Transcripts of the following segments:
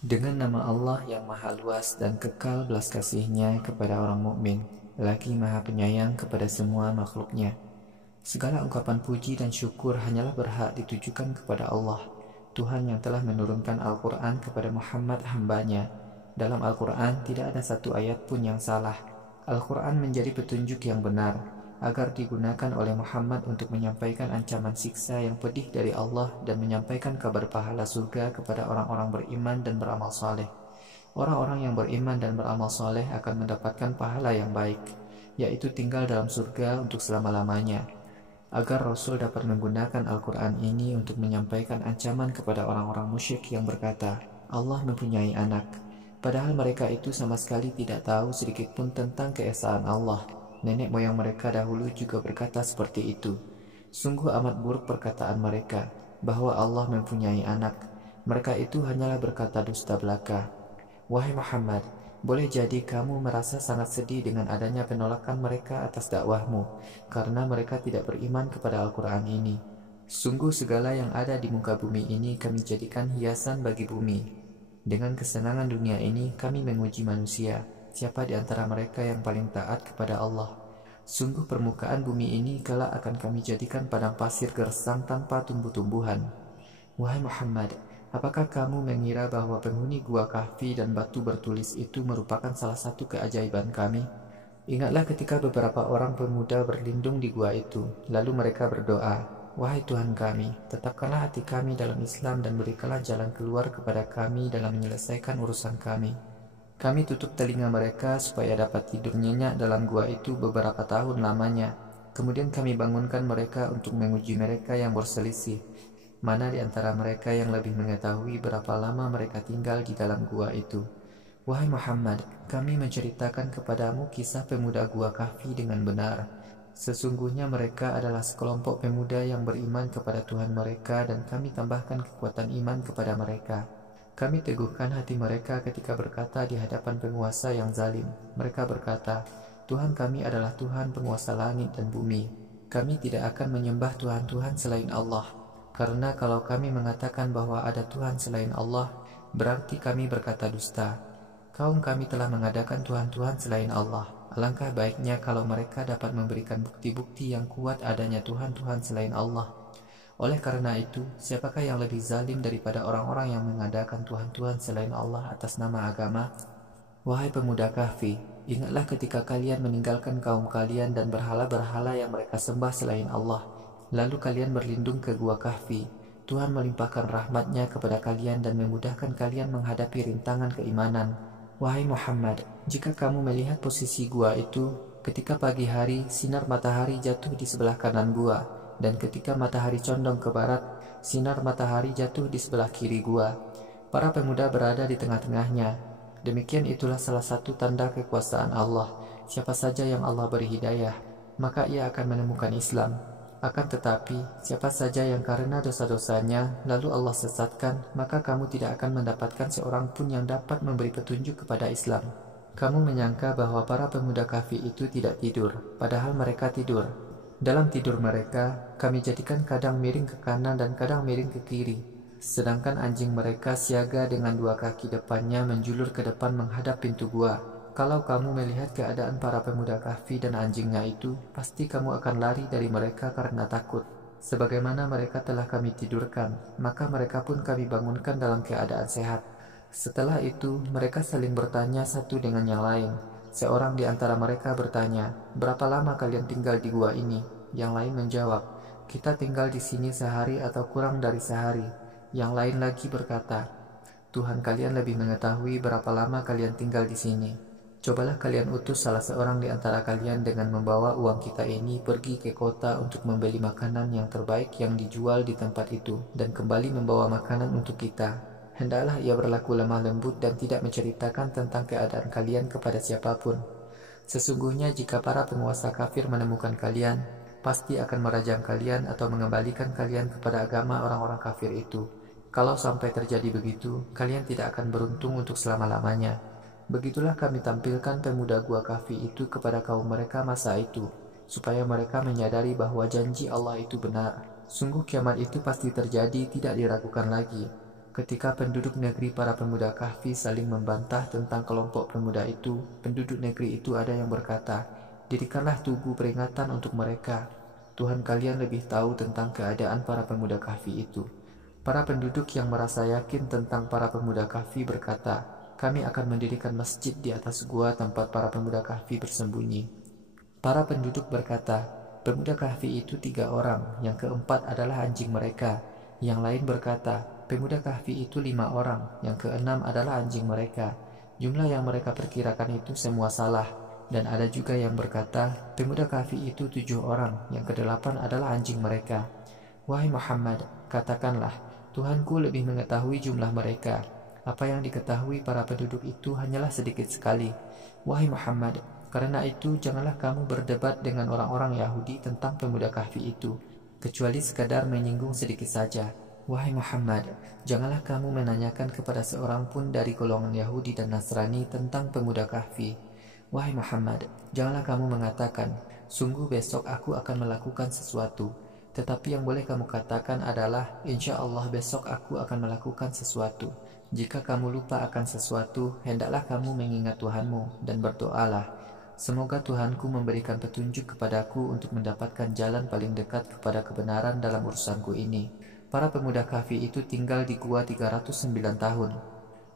Dengan nama Allah yang maha luas dan kekal belas kasih-Nya kepada orang mukmin, lagi maha penyayang kepada semua makhluknya. Segala ungkapan puji dan syukur hanyalah berhak ditujukan kepada Allah, Tuhan yang telah menurunkan Al-Quran kepada Muhammad hambanya. Dalam Al-Quran tidak ada satu ayat pun yang salah. Al-Quran menjadi petunjuk yang benar, agar digunakan oleh Muhammad untuk menyampaikan ancaman siksa yang pedih dari Allah dan menyampaikan kabar pahala surga kepada orang-orang beriman dan beramal soleh. Orang-orang yang beriman dan beramal soleh akan mendapatkan pahala yang baik, yaitu tinggal dalam surga untuk selama-lamanya. Agar Rasul dapat menggunakan Al-Quran ini untuk menyampaikan ancaman kepada orang-orang musyrik yang berkata, Allah mempunyai anak, padahal mereka itu sama sekali tidak tahu sedikit pun tentang keesaan Allah. Nenek moyang mereka dahulu juga berkata seperti itu. Sungguh amat buruk perkataan mereka, bahwa Allah mempunyai anak. Mereka itu hanyalah berkata dusta belaka. Wahai Muhammad, boleh jadi kamu merasa sangat sedih dengan adanya penolakan mereka atas dakwahmu, karena mereka tidak beriman kepada Al-Quran ini. Sungguh segala yang ada di muka bumi ini kami jadikan hiasan bagi bumi. Dengan kesenangan dunia ini kami menguji manusia, siapa di antara mereka yang paling taat kepada Allah. Sungguh permukaan bumi ini kelak akan kami jadikan padang pasir gersang tanpa tumbuh-tumbuhan. Wahai Muhammad, apakah kamu mengira bahwa penghuni gua Kahfi dan batu bertulis itu merupakan salah satu keajaiban kami? Ingatlah ketika beberapa orang pemuda berlindung di gua itu, lalu mereka berdoa, wahai Tuhan kami, tetapkanlah hati kami dalam Islam dan berikanlah jalan keluar kepada kami dalam menyelesaikan urusan kami. Kami tutup telinga mereka supaya dapat tidur nyenyak dalam gua itu beberapa tahun lamanya. Kemudian kami bangunkan mereka untuk menguji mereka yang berselisih. Mana di antara mereka yang lebih mengetahui berapa lama mereka tinggal di dalam gua itu? Wahai Muhammad, kami menceritakan kepadamu kisah pemuda gua Kahfi dengan benar. Sesungguhnya mereka adalah sekelompok pemuda yang beriman kepada Tuhan mereka dan kami tambahkan kekuatan iman kepada mereka. Kami teguhkan hati mereka ketika berkata di hadapan penguasa yang zalim. Mereka berkata, Tuhan kami adalah Tuhan penguasa langit dan bumi. Kami tidak akan menyembah Tuhan-Tuhan selain Allah. Karena kalau kami mengatakan bahwa ada Tuhan selain Allah, berarti kami berkata dusta. Kaum kami telah mengadakan Tuhan-Tuhan selain Allah. Alangkah baiknya kalau mereka dapat memberikan bukti-bukti yang kuat adanya Tuhan-Tuhan selain Allah. Oleh karena itu, siapakah yang lebih zalim daripada orang-orang yang mengadakan Tuhan-Tuhan selain Allah atas nama agama? Wahai pemuda Kahfi, ingatlah ketika kalian meninggalkan kaum kalian dan berhala-berhala yang mereka sembah selain Allah. Lalu kalian berlindung ke gua Kahfi. Tuhan melimpahkan rahmat-Nya kepada kalian dan memudahkan kalian menghadapi rintangan keimanan. Wahai Muhammad, jika kamu melihat posisi gua itu, ketika pagi hari sinar matahari jatuh di sebelah kanan gua, dan ketika matahari condong ke barat, sinar matahari jatuh di sebelah kiri gua. Para pemuda berada di tengah-tengahnya. Demikian itulah salah satu tanda kekuasaan Allah. Siapa saja yang Allah beri hidayah, maka ia akan menemukan Islam. Akan tetapi, siapa saja yang karena dosa-dosanya, lalu Allah sesatkan, maka kamu tidak akan mendapatkan seorang pun yang dapat memberi petunjuk kepada Islam. Kamu menyangka bahwa para pemuda Kahfi itu tidak tidur, padahal mereka tidur. Dalam tidur mereka, kami jadikan kadang miring ke kanan dan kadang miring ke kiri. Sedangkan anjing mereka siaga dengan dua kaki depannya menjulur ke depan menghadap pintu gua. Kalau kamu melihat keadaan para pemuda Kahfi dan anjingnya itu, pasti kamu akan lari dari mereka karena takut. Sebagaimana mereka telah kami tidurkan, maka mereka pun kami bangunkan dalam keadaan sehat. Setelah itu, mereka saling bertanya satu dengan yang lain. Seorang di antara mereka bertanya, berapa lama kalian tinggal di gua ini? Yang lain menjawab, kita tinggal di sini sehari atau kurang dari sehari. Yang lain lagi berkata, Tuhan kalian lebih mengetahui berapa lama kalian tinggal di sini. Cobalah kalian utus salah seorang di antara kalian dengan membawa uang kita ini pergi ke kota untuk membeli makanan yang terbaik yang dijual di tempat itu, dan kembali membawa makanan untuk kita. Hendaklah ia berlaku lemah lembut dan tidak menceritakan tentang keadaan kalian kepada siapapun. Sesungguhnya jika para penguasa kafir menemukan kalian, pasti akan merajam kalian atau mengembalikan kalian kepada agama orang-orang kafir itu. Kalau sampai terjadi begitu, kalian tidak akan beruntung untuk selama-lamanya. Begitulah kami tampilkan pemuda gua Kahfi itu kepada kaum mereka masa itu, supaya mereka menyadari bahwa janji Allah itu benar. Sungguh kiamat itu pasti terjadi, tidak diragukan lagi. Ketika penduduk negeri para pemuda Kahfi saling membantah tentang kelompok pemuda itu, penduduk negeri itu ada yang berkata, "Dirikanlah tugu peringatan untuk mereka. Tuhan kalian lebih tahu tentang keadaan para pemuda Kahfi itu." Para penduduk yang merasa yakin tentang para pemuda Kahfi berkata, "Kami akan mendirikan masjid di atas gua tempat para pemuda Kahfi bersembunyi." Para penduduk berkata, "Pemuda Kahfi itu 3 orang, yang keempat adalah anjing mereka." Yang lain berkata, "Pemuda Kahfi itu 5 orang, yang keenam adalah anjing mereka." Jumlah yang mereka perkirakan itu semua salah. Dan ada juga yang berkata, "Pemuda Kahfi itu 7 orang, yang kedelapan adalah anjing mereka." "Wahai Muhammad, katakanlah, Tuhanku lebih mengetahui jumlah mereka. Apa yang diketahui para penduduk itu hanyalah sedikit sekali. Wahai Muhammad, karena itu janganlah kamu berdebat dengan orang-orang Yahudi tentang pemuda Kahfi itu, kecuali sekadar menyinggung sedikit saja. Wahai Muhammad, janganlah kamu menanyakan kepada seorang pun dari golongan Yahudi dan Nasrani tentang pemuda Kahfi. Wahai Muhammad, janganlah kamu mengatakan, sungguh besok aku akan melakukan sesuatu. Tetapi yang boleh kamu katakan adalah, insya Allah besok aku akan melakukan sesuatu. Jika kamu lupa akan sesuatu, hendaklah kamu mengingat Tuhanmu dan berdoalah. Semoga Tuhanku memberikan petunjuk kepadaku untuk mendapatkan jalan paling dekat kepada kebenaran dalam urusanku ini." Para pemuda Kahfi itu tinggal di gua 309 tahun.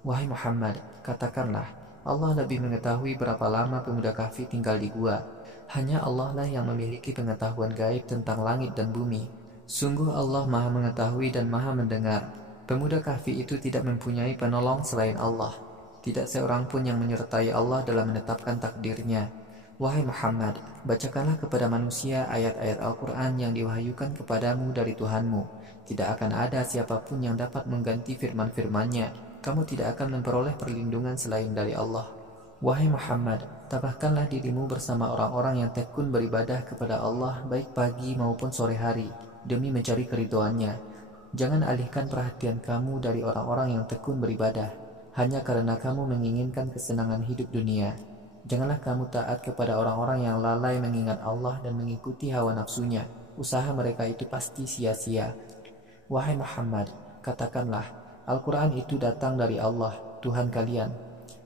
Wahai Muhammad, katakanlah, Allah lebih mengetahui berapa lama pemuda Kahfi tinggal di gua. Hanya Allah lah yang memiliki pengetahuan gaib tentang langit dan bumi. Sungguh Allah Maha mengetahui dan Maha mendengar. Pemuda Kahfi itu tidak mempunyai penolong selain Allah. Tidak seorang pun yang menyertai Allah dalam menetapkan takdirnya. Wahai Muhammad, bacakanlah kepada manusia ayat-ayat Al-Quran yang diwahyukan kepadamu dari Tuhanmu. Tidak akan ada siapapun yang dapat mengganti firman-firmannya. Kamu tidak akan memperoleh perlindungan selain dari Allah. Wahai Muhammad, tabahkanlah dirimu bersama orang-orang yang tekun beribadah kepada Allah baik pagi maupun sore hari, demi mencari keridhoannya. Jangan alihkan perhatian kamu dari orang-orang yang tekun beribadah hanya karena kamu menginginkan kesenangan hidup dunia. Janganlah kamu taat kepada orang-orang yang lalai mengingat Allah dan mengikuti hawa nafsunya. Usaha mereka itu pasti sia-sia. Wahai Muhammad, katakanlah, Al-Quran itu datang dari Allah, Tuhan kalian.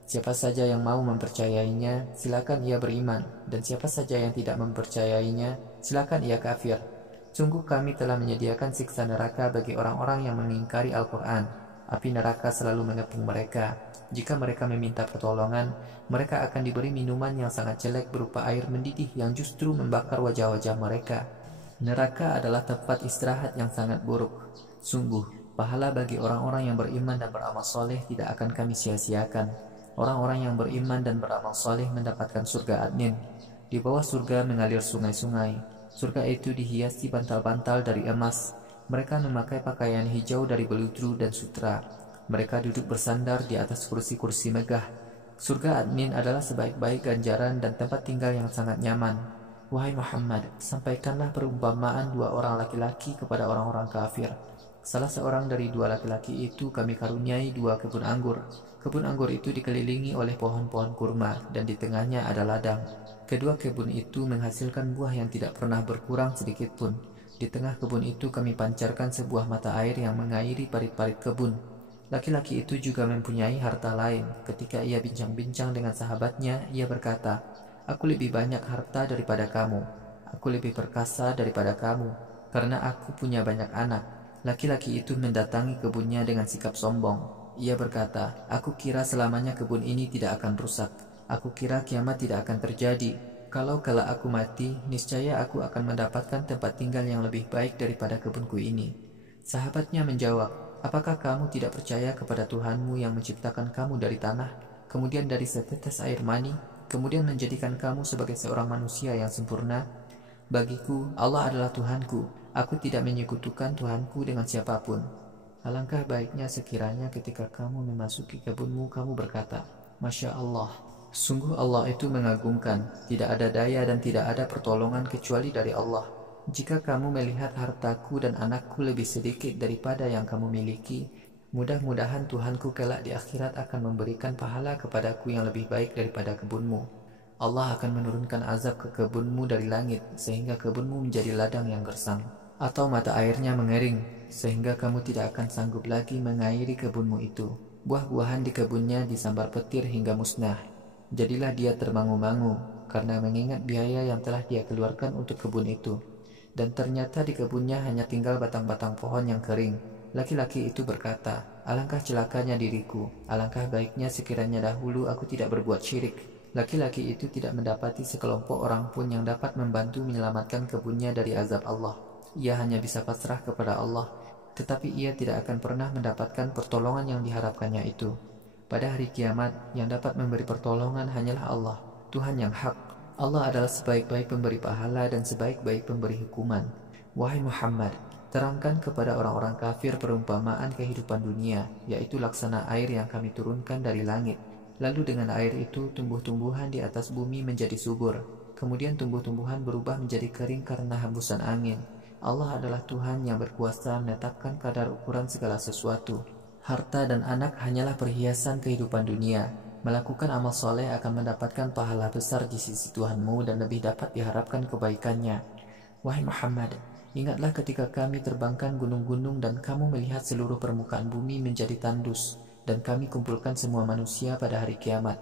Siapa saja yang mau mempercayainya, silakan ia beriman, dan siapa saja yang tidak mempercayainya, silakan ia kafir. Sungguh kami telah menyediakan siksa neraka bagi orang-orang yang mengingkari Al-Quran. Api neraka selalu mengepung mereka. Jika mereka meminta pertolongan, mereka akan diberi minuman yang sangat jelek berupa air mendidih yang justru membakar wajah-wajah mereka. Neraka adalah tempat istirahat yang sangat buruk. Sungguh, pahala bagi orang-orang yang beriman dan beramal soleh tidak akan kami sia-siakan. Orang-orang yang beriman dan beramal soleh mendapatkan surga adnin. Di bawah surga mengalir sungai-sungai. Surga itu dihiasi bantal-bantal dari emas. Mereka memakai pakaian hijau dari beludru dan sutra. Mereka duduk bersandar di atas kursi-kursi megah. Surga adnin adalah sebaik-baik ganjaran dan tempat tinggal yang sangat nyaman. Wahai Muhammad, sampaikanlah perumpamaan 2 orang laki-laki kepada orang-orang kafir. Salah seorang dari 2 laki-laki itu kami karuniai 2 kebun anggur. Kebun anggur itu dikelilingi oleh pohon-pohon kurma dan di tengahnya ada ladang. Kedua kebun itu menghasilkan buah yang tidak pernah berkurang sedikit pun. Di tengah kebun itu kami pancarkan sebuah mata air yang mengairi parit-parit kebun. Laki-laki itu juga mempunyai harta lain. Ketika ia bincang-bincang dengan sahabatnya, ia berkata, "Aku lebih banyak harta daripada kamu. Aku lebih perkasa daripada kamu, karena aku punya banyak anak." Laki-laki itu mendatangi kebunnya dengan sikap sombong. Ia berkata, "Aku kira selamanya kebun ini tidak akan rusak. Aku kira kiamat tidak akan terjadi. Kalau aku mati, niscaya aku akan mendapatkan tempat tinggal yang lebih baik daripada kebunku ini." Sahabatnya menjawab, "Apakah kamu tidak percaya kepada Tuhanmu yang menciptakan kamu dari tanah, kemudian dari setetes air mani, kemudian menjadikan kamu sebagai seorang manusia yang sempurna? Bagiku, Allah adalah Tuhanku. Aku tidak menyekutukan Tuhanku dengan siapapun. Alangkah baiknya sekiranya ketika kamu memasuki kebunmu, kamu berkata, Masya Allah. Sungguh Allah itu mengagumkan, tidak ada daya dan tidak ada pertolongan kecuali dari Allah. Jika kamu melihat hartaku dan anakku lebih sedikit daripada yang kamu miliki, mudah-mudahan Tuhanku kelak di akhirat akan memberikan pahala kepadaku yang lebih baik daripada kebunmu. Allah akan menurunkan azab ke kebunmu dari langit, sehingga kebunmu menjadi ladang yang gersang. atau mata airnya mengering, sehingga kamu tidak akan sanggup lagi mengairi kebunmu itu. Buah-buahan di kebunnya disambar petir hingga musnah. Jadilah dia termangu-mangu karena mengingat biaya yang telah dia keluarkan untuk kebun itu. Dan ternyata di kebunnya hanya tinggal batang-batang pohon yang kering. Laki-laki itu berkata, "Alangkah celakanya diriku, alangkah baiknya sekiranya dahulu aku tidak berbuat syirik." Laki-laki itu tidak mendapati sekelompok orang pun yang dapat membantu menyelamatkan kebunnya dari azab Allah. Ia hanya bisa pasrah kepada Allah, tetapi ia tidak akan pernah mendapatkan pertolongan yang diharapkannya itu. Pada hari kiamat, yang dapat memberi pertolongan hanyalah Allah, Tuhan yang hak. Allah adalah sebaik-baik pemberi pahala dan sebaik-baik pemberi hukuman. Wahai Muhammad, terangkan kepada orang-orang kafir perumpamaan kehidupan dunia, yaitu laksana air yang kami turunkan dari langit. Lalu dengan air itu tumbuh-tumbuhan di atas bumi menjadi subur. Kemudian tumbuh-tumbuhan berubah menjadi kering karena hembusan angin. Allah adalah Tuhan yang berkuasa menetapkan kadar ukuran segala sesuatu. Harta dan anak hanyalah perhiasan kehidupan dunia. Melakukan amal soleh akan mendapatkan pahala besar di sisi Tuhanmu dan lebih dapat diharapkan kebaikannya. Wahai Muhammad, ingatlah ketika kami terbangkan gunung-gunung dan kamu melihat seluruh permukaan bumi menjadi tandus, dan kami kumpulkan semua manusia pada hari kiamat.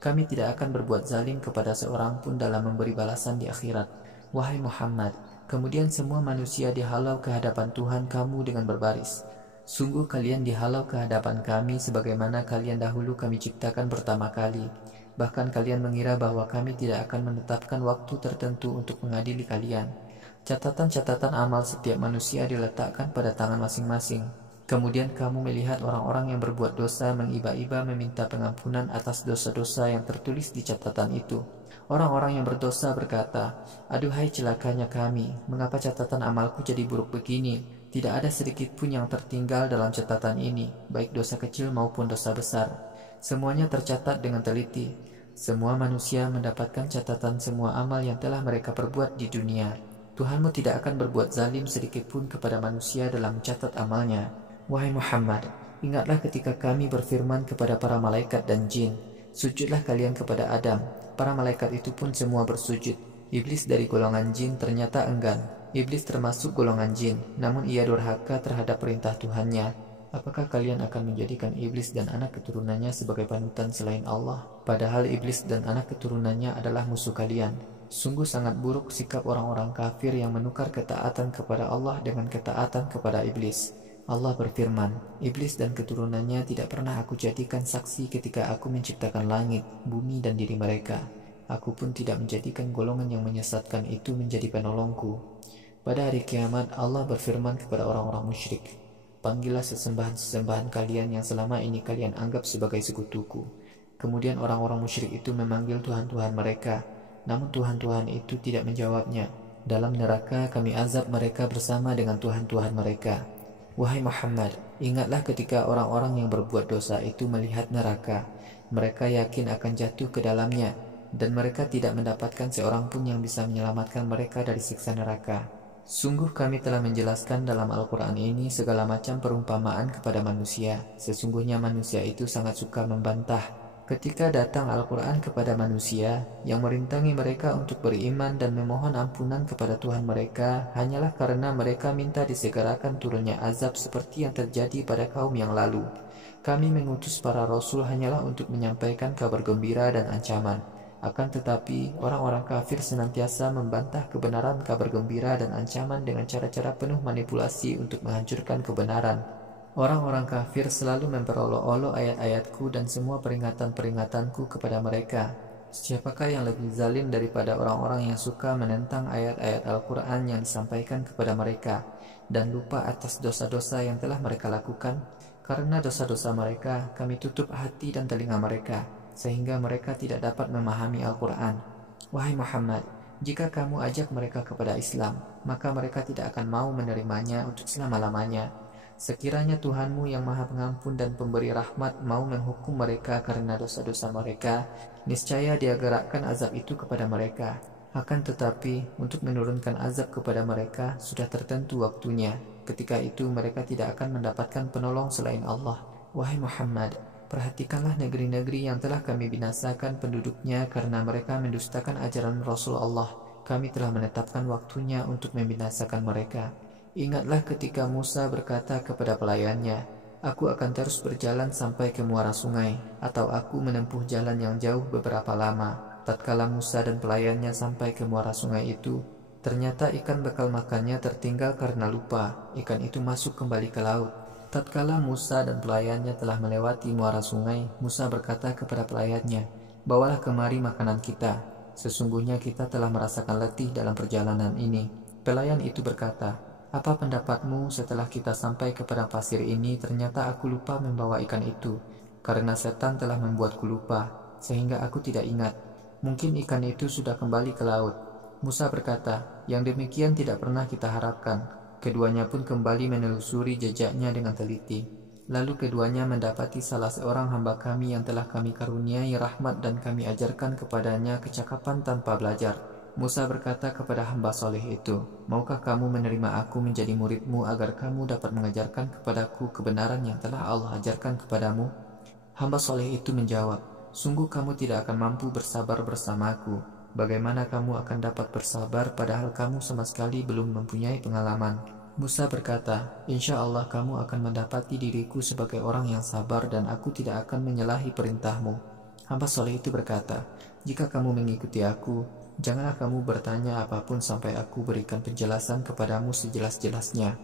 Kami tidak akan berbuat zalim kepada seorang pun dalam memberi balasan di akhirat. Wahai Muhammad, kemudian semua manusia dihalau ke hadapan Tuhan kamu dengan berbaris. Sungguh kalian dihalau ke hadapan kami sebagaimana kalian dahulu kami ciptakan pertama kali. Bahkan kalian mengira bahwa kami tidak akan menetapkan waktu tertentu untuk mengadili kalian. Catatan-catatan amal setiap manusia diletakkan pada tangan masing-masing. Kemudian kamu melihat orang-orang yang berbuat dosa mengiba-iba meminta pengampunan atas dosa-dosa yang tertulis di catatan itu. Orang-orang yang berdosa berkata, "Aduhai celakanya kami, mengapa catatan amalku jadi buruk begini? Tidak ada sedikit pun yang tertinggal dalam catatan ini, baik dosa kecil maupun dosa besar. Semuanya tercatat dengan teliti. Semua manusia mendapatkan catatan semua amal yang telah mereka perbuat di dunia. Tuhanmu tidak akan berbuat zalim sedikit pun kepada manusia dalam mencatat amalnya." Wahai Muhammad, ingatlah ketika kami berfirman kepada para malaikat dan jin, "Sujudlah kalian kepada Adam." Para malaikat itu pun semua bersujud. Iblis dari golongan jin ternyata enggan. Iblis termasuk golongan jin, namun ia durhaka terhadap perintah Tuhannya. Apakah kalian akan menjadikan iblis dan anak keturunannya sebagai panutan selain Allah? Padahal iblis dan anak keturunannya adalah musuh kalian. Sungguh sangat buruk sikap orang-orang kafir yang menukar ketaatan kepada Allah dengan ketaatan kepada iblis. Allah berfirman, "Iblis dan keturunannya tidak pernah aku jadikan saksi ketika aku menciptakan langit, bumi dan diri mereka. Aku pun tidak menjadikan golongan yang menyesatkan itu menjadi penolongku." Pada hari kiamat, Allah berfirman kepada orang-orang musyrik, "Panggillah sesembahan-sesembahan kalian yang selama ini kalian anggap sebagai sekutuku." Kemudian orang-orang musyrik itu memanggil Tuhan-Tuhan mereka, namun Tuhan-Tuhan itu tidak menjawabnya. Dalam neraka kami azab mereka bersama dengan Tuhan-Tuhan mereka. Wahai Muhammad, ingatlah ketika orang-orang yang berbuat dosa itu melihat neraka. Mereka yakin akan jatuh ke dalamnya, dan mereka tidak mendapatkan seorang pun yang bisa menyelamatkan mereka dari siksa neraka. Sungguh kami telah menjelaskan dalam Al-Quran ini segala macam perumpamaan kepada manusia. Sesungguhnya manusia itu sangat suka membantah. Ketika datang Al-Quran kepada manusia, yang merintangi mereka untuk beriman dan memohon ampunan kepada Tuhan mereka hanyalah karena mereka minta disegerakan turunnya azab seperti yang terjadi pada kaum yang lalu. Kami mengutus para rasul hanyalah untuk menyampaikan kabar gembira dan ancaman. Akan tetapi, orang-orang kafir senantiasa membantah kebenaran kabar gembira dan ancaman dengan cara-cara penuh manipulasi untuk menghancurkan kebenaran. Orang-orang kafir selalu memperolok-olok ayat-ayatku dan semua peringatan-peringatanku kepada mereka. Siapakah yang lebih zalim daripada orang-orang yang suka menentang ayat-ayat Al-Quran yang disampaikan kepada mereka dan lupa atas dosa-dosa yang telah mereka lakukan? Karena dosa-dosa mereka, kami tutup hati dan telinga mereka, sehingga mereka tidak dapat memahami Al-Quran. Wahai Muhammad, jika kamu ajak mereka kepada Islam, maka mereka tidak akan mau menerimanya untuk selama-lamanya. Sekiranya Tuhanmu yang Maha Pengampun dan Pemberi Rahmat mau menghukum mereka karena dosa-dosa mereka, niscaya Dia gerakkan azab itu kepada mereka. Akan tetapi, untuk menurunkan azab kepada mereka sudah tertentu waktunya. Ketika itu mereka tidak akan mendapatkan penolong selain Allah. Wahai Muhammad, perhatikanlah negeri-negeri yang telah kami binasakan penduduknya karena mereka mendustakan ajaran Rasul Allah. Kami telah menetapkan waktunya untuk membinasakan mereka. Ingatlah ketika Musa berkata kepada pelayannya, "Aku akan terus berjalan sampai ke muara sungai, atau aku menempuh jalan yang jauh beberapa lama." Tatkala Musa dan pelayannya sampai ke muara sungai itu, ternyata ikan bekal makannya tertinggal karena lupa. Ikan itu masuk kembali ke laut. Tatkala Musa dan pelayannya telah melewati muara sungai, Musa berkata kepada pelayannya, "Bawalah kemari makanan kita. Sesungguhnya kita telah merasakan letih dalam perjalanan ini." Pelayan itu berkata, "Apa pendapatmu setelah kita sampai ke padang pasir ini? Ternyata aku lupa membawa ikan itu, karena setan telah membuatku lupa, sehingga aku tidak ingat. Mungkin ikan itu sudah kembali ke laut." Musa berkata, "Yang demikian tidak pernah kita harapkan." Keduanya pun kembali menelusuri jejaknya dengan teliti. Lalu keduanya mendapati salah seorang hamba kami yang telah kami karuniai rahmat dan kami ajarkan kepadanya kecakapan tanpa belajar. Musa berkata kepada hamba soleh itu, "Maukah kamu menerima aku menjadi muridmu agar kamu dapat mengajarkan kepadaku kebenaran yang telah Allah ajarkan kepadamu?" Hamba soleh itu menjawab, "Sungguh kamu tidak akan mampu bersabar bersamaku. Bagaimana kamu akan dapat bersabar padahal kamu sama sekali belum mempunyai pengalaman?" Musa berkata, "Insya Allah kamu akan mendapati diriku sebagai orang yang sabar dan aku tidak akan menyalahi perintahmu." Hamba soleh itu berkata, "Jika kamu mengikuti aku, janganlah kamu bertanya apapun sampai aku berikan penjelasan kepadamu sejelas-jelasnya."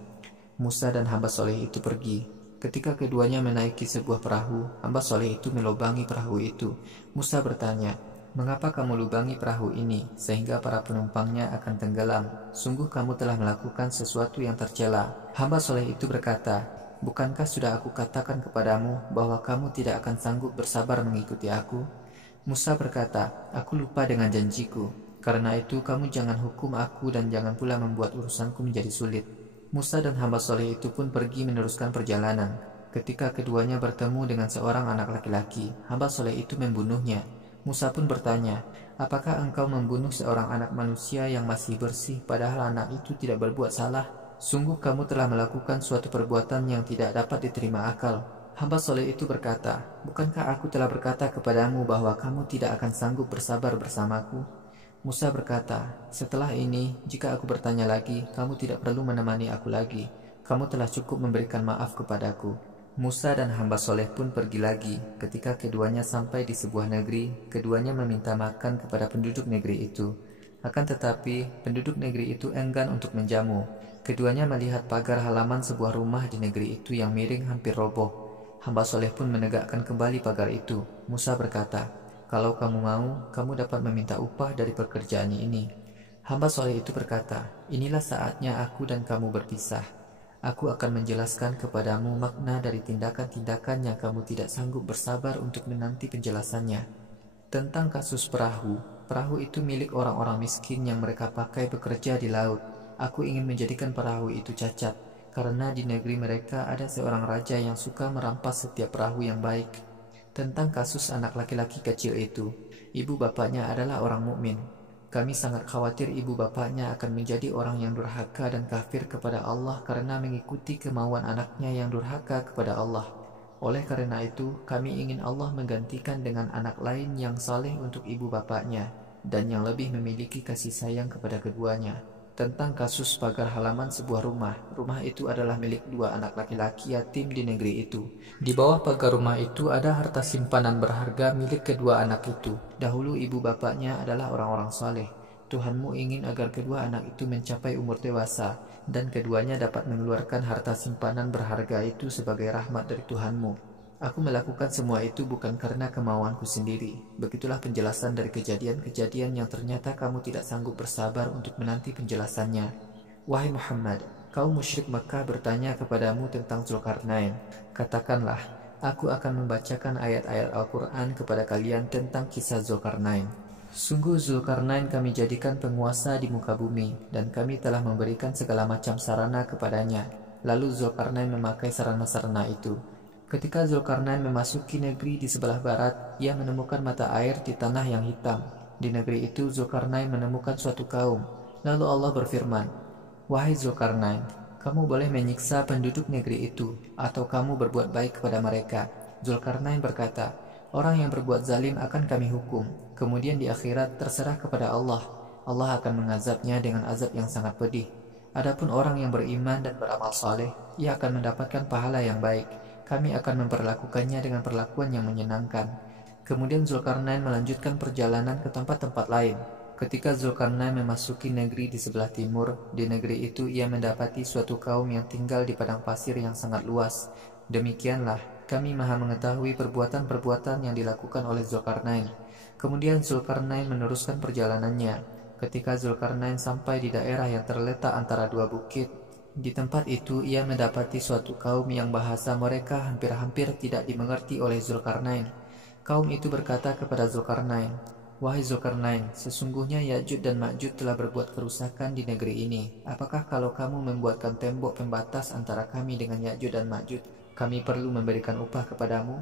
Musa dan hamba soleh itu pergi. Ketika keduanya menaiki sebuah perahu, hamba soleh itu melubangi perahu itu. Musa bertanya, "Mengapa kamu lubangi perahu ini sehingga para penumpangnya akan tenggelam? Sungguh kamu telah melakukan sesuatu yang tercela." Hamba soleh itu berkata, "Bukankah sudah aku katakan kepadamu bahwa kamu tidak akan sanggup bersabar mengikuti aku?" Musa berkata, "Aku lupa dengan janjiku. Karena itu kamu jangan hukum aku dan jangan pula membuat urusanku menjadi sulit." Musa dan hamba soleh itu pun pergi meneruskan perjalanan. Ketika keduanya bertemu dengan seorang anak laki-laki, hamba soleh itu membunuhnya. Musa pun bertanya, "Apakah engkau membunuh seorang anak manusia yang masih bersih padahal anak itu tidak berbuat salah? Sungguh kamu telah melakukan suatu perbuatan yang tidak dapat diterima akal." Hamba soleh itu berkata, "Bukankah aku telah berkata kepadamu bahwa kamu tidak akan sanggup bersabar bersamaku?" Musa berkata, "Setelah ini, jika aku bertanya lagi, kamu tidak perlu menemani aku lagi. Kamu telah cukup memberikan maaf kepadaku." Musa dan hamba soleh pun pergi lagi. Ketika keduanya sampai di sebuah negeri, keduanya meminta makan kepada penduduk negeri itu. Akan tetapi, penduduk negeri itu enggan untuk menjamu. Keduanya melihat pagar halaman sebuah rumah di negeri itu yang miring hampir roboh. Hamba soleh pun menegakkan kembali pagar itu. Musa berkata, "Kalau kamu mau, kamu dapat meminta upah dari pekerjaan ini." Hamba soleh itu berkata, "Inilah saatnya aku dan kamu berpisah. Aku akan menjelaskan kepadamu makna dari tindakan-tindakan yang kamu tidak sanggup bersabar untuk menanti penjelasannya." Tentang kasus perahu, perahu itu milik orang-orang miskin yang mereka pakai bekerja di laut. Aku ingin menjadikan perahu itu cacat, karena di negeri mereka ada seorang raja yang suka merampas setiap perahu yang baik. Tentang kasus anak laki-laki kecil itu, ibu bapaknya adalah orang mukmin. Kami sangat khawatir ibu bapaknya akan menjadi orang yang durhaka dan kafir kepada Allah karena mengikuti kemauan anaknya yang durhaka kepada Allah. Oleh karena itu, kami ingin Allah menggantikan dengan anak lain yang saleh untuk ibu bapaknya dan yang lebih memiliki kasih sayang kepada keduanya. Tentang kasus pagar halaman sebuah rumah, rumah itu adalah milik dua anak laki-laki yatim di negeri itu. Di bawah pagar rumah itu ada harta simpanan berharga milik kedua anak itu. Dahulu ibu bapaknya adalah orang-orang saleh. Tuhanmu ingin agar kedua anak itu mencapai umur dewasa, dan keduanya dapat mengeluarkan harta simpanan berharga itu sebagai rahmat dari Tuhanmu. Aku melakukan semua itu bukan karena kemauanku sendiri. Begitulah penjelasan dari kejadian-kejadian yang ternyata kamu tidak sanggup bersabar untuk menanti penjelasannya. Wahai Muhammad, kaum musyrik Makkah bertanya kepadamu tentang Zulkarnain. Katakanlah, aku akan membacakan ayat-ayat Al-Quran kepada kalian tentang kisah Zulkarnain. Sungguh Zulkarnain kami jadikan penguasa di muka bumi, dan kami telah memberikan segala macam sarana kepadanya. Lalu Zulkarnain memakai sarana-sarana itu. Ketika Zulkarnain memasuki negeri di sebelah barat, ia menemukan mata air di tanah yang hitam. Di negeri itu Zulkarnain menemukan suatu kaum. Lalu Allah berfirman, "Wahai Zulkarnain, kamu boleh menyiksa penduduk negeri itu, atau kamu berbuat baik kepada mereka." Zulkarnain berkata, "Orang yang berbuat zalim akan kami hukum. Kemudian di akhirat terserah kepada Allah. Allah akan mengazabnya dengan azab yang sangat pedih." Adapun orang yang beriman dan beramal saleh, ia akan mendapatkan pahala yang baik. Kami akan memperlakukannya dengan perlakuan yang menyenangkan. Kemudian Zulkarnain melanjutkan perjalanan ke tempat-tempat lain. Ketika Zulkarnain memasuki negeri di sebelah timur, di negeri itu ia mendapati suatu kaum yang tinggal di padang pasir yang sangat luas. Demikianlah, kami maha mengetahui perbuatan-perbuatan yang dilakukan oleh Zulkarnain. Kemudian Zulkarnain meneruskan perjalanannya. Ketika Zulkarnain sampai di daerah yang terletak antara dua bukit, di tempat itu ia mendapati suatu kaum yang bahasa mereka hampir-hampir tidak dimengerti oleh Zulkarnain. Kaum itu berkata kepada Zulkarnain, "Wahai Zulkarnain, sesungguhnya Ya'juj dan Ma'juj telah berbuat kerusakan di negeri ini. Apakah kalau kamu membuatkan tembok pembatas antara kami dengan Ya'juj dan Ma'juj, kami perlu memberikan upah kepadamu?"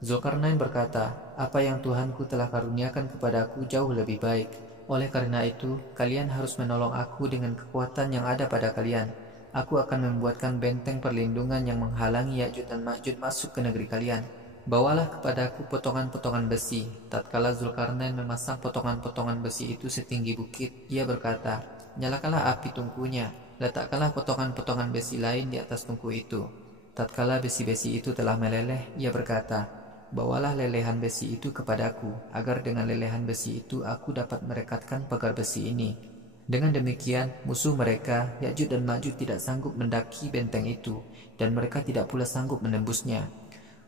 Zulkarnain berkata, "Apa yang Tuhanku telah karuniakan kepadaku jauh lebih baik. Oleh karena itu, kalian harus menolong aku dengan kekuatan yang ada pada kalian. Aku akan membuatkan benteng perlindungan yang menghalangi Ya'juj dan Ma'juj masuk ke negeri kalian. Bawalah kepadaku potongan-potongan besi." Tatkala Zulkarnain memasang potongan-potongan besi itu setinggi bukit, ia berkata, "Nyalakanlah api tungkunya, letakkanlah potongan-potongan besi lain di atas tungku itu." Tatkala besi-besi itu telah meleleh, ia berkata, "Bawalah lelehan besi itu kepadaku, agar dengan lelehan besi itu aku dapat merekatkan pagar besi ini." Dengan demikian, musuh mereka, Ya'juj dan Ma'juj tidak sanggup mendaki benteng itu, dan mereka tidak pula sanggup menembusnya.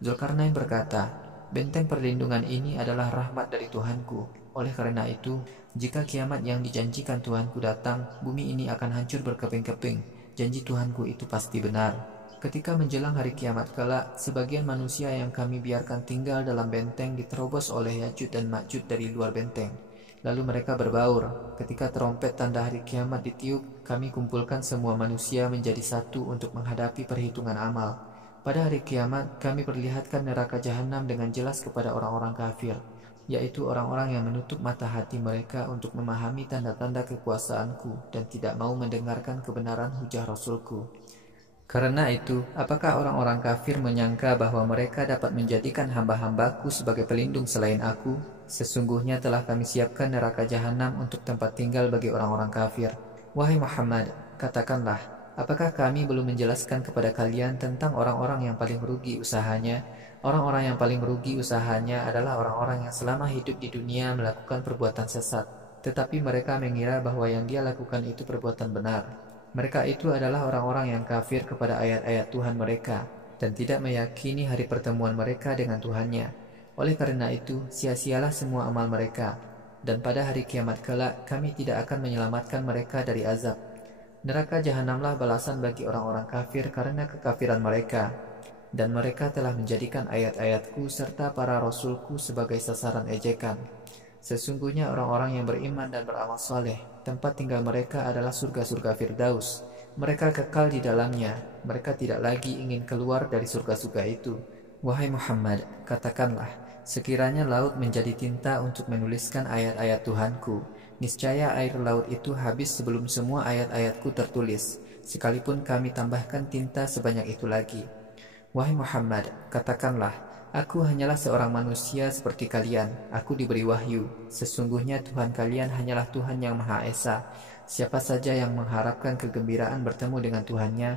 Zulkarnain berkata, "Benteng perlindungan ini adalah rahmat dari Tuhanku. Oleh karena itu, jika kiamat yang dijanjikan Tuhanku datang, bumi ini akan hancur berkeping-keping. Janji Tuhanku itu pasti benar." Ketika menjelang hari kiamat kelak, sebagian manusia yang kami biarkan tinggal dalam benteng diterobos oleh Ya'juj dan Ma'juj dari luar benteng. Lalu mereka berbaur. Ketika trompet tanda hari kiamat ditiup, kami kumpulkan semua manusia menjadi satu untuk menghadapi perhitungan amal. Pada hari kiamat, kami perlihatkan neraka jahanam dengan jelas kepada orang-orang kafir, yaitu orang-orang yang menutup mata hati mereka untuk memahami tanda-tanda kekuasaanku dan tidak mau mendengarkan kebenaran hujah Rasulku. Karena itu, apakah orang-orang kafir menyangka bahwa mereka dapat menjadikan hamba-hambaku sebagai pelindung selain aku? Sesungguhnya telah kami siapkan neraka jahanam untuk tempat tinggal bagi orang-orang kafir. Wahai Muhammad, katakanlah, apakah kami belum menjelaskan kepada kalian tentang orang-orang yang paling rugi usahanya? Orang-orang yang paling rugi usahanya adalah orang-orang yang selama hidup di dunia melakukan perbuatan sesat, tetapi mereka mengira bahwa yang dia lakukan itu perbuatan benar. Mereka itu adalah orang-orang yang kafir kepada ayat-ayat Tuhan mereka dan tidak meyakini hari pertemuan mereka dengan Tuhannya. Oleh karena itu, sia-sialah semua amal mereka, dan pada hari kiamat kelak kami tidak akan menyelamatkan mereka dari azab. Neraka jahanamlah balasan bagi orang-orang kafir karena kekafiran mereka, dan mereka telah menjadikan ayat-ayatku serta para rasulku sebagai sasaran ejekan. Sesungguhnya orang-orang yang beriman dan beramal saleh, tempat tinggal mereka adalah surga-surga Firdaus. Mereka kekal di dalamnya, mereka tidak lagi ingin keluar dari surga-surga itu. Wahai Muhammad, katakanlah, sekiranya laut menjadi tinta untuk menuliskan ayat-ayat Tuhanku, niscaya air laut itu habis sebelum semua ayat-ayatku tertulis, sekalipun kami tambahkan tinta sebanyak itu lagi. Wahai Muhammad, katakanlah, aku hanyalah seorang manusia seperti kalian. Aku diberi wahyu. Sesungguhnya Tuhan kalian hanyalah Tuhan yang Maha Esa. Siapa saja yang mengharapkan kegembiraan bertemu dengan Tuhannya,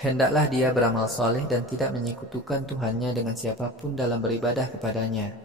hendaklah dia beramal soleh dan tidak menyekutukan Tuhannya dengan siapapun dalam beribadah kepadanya.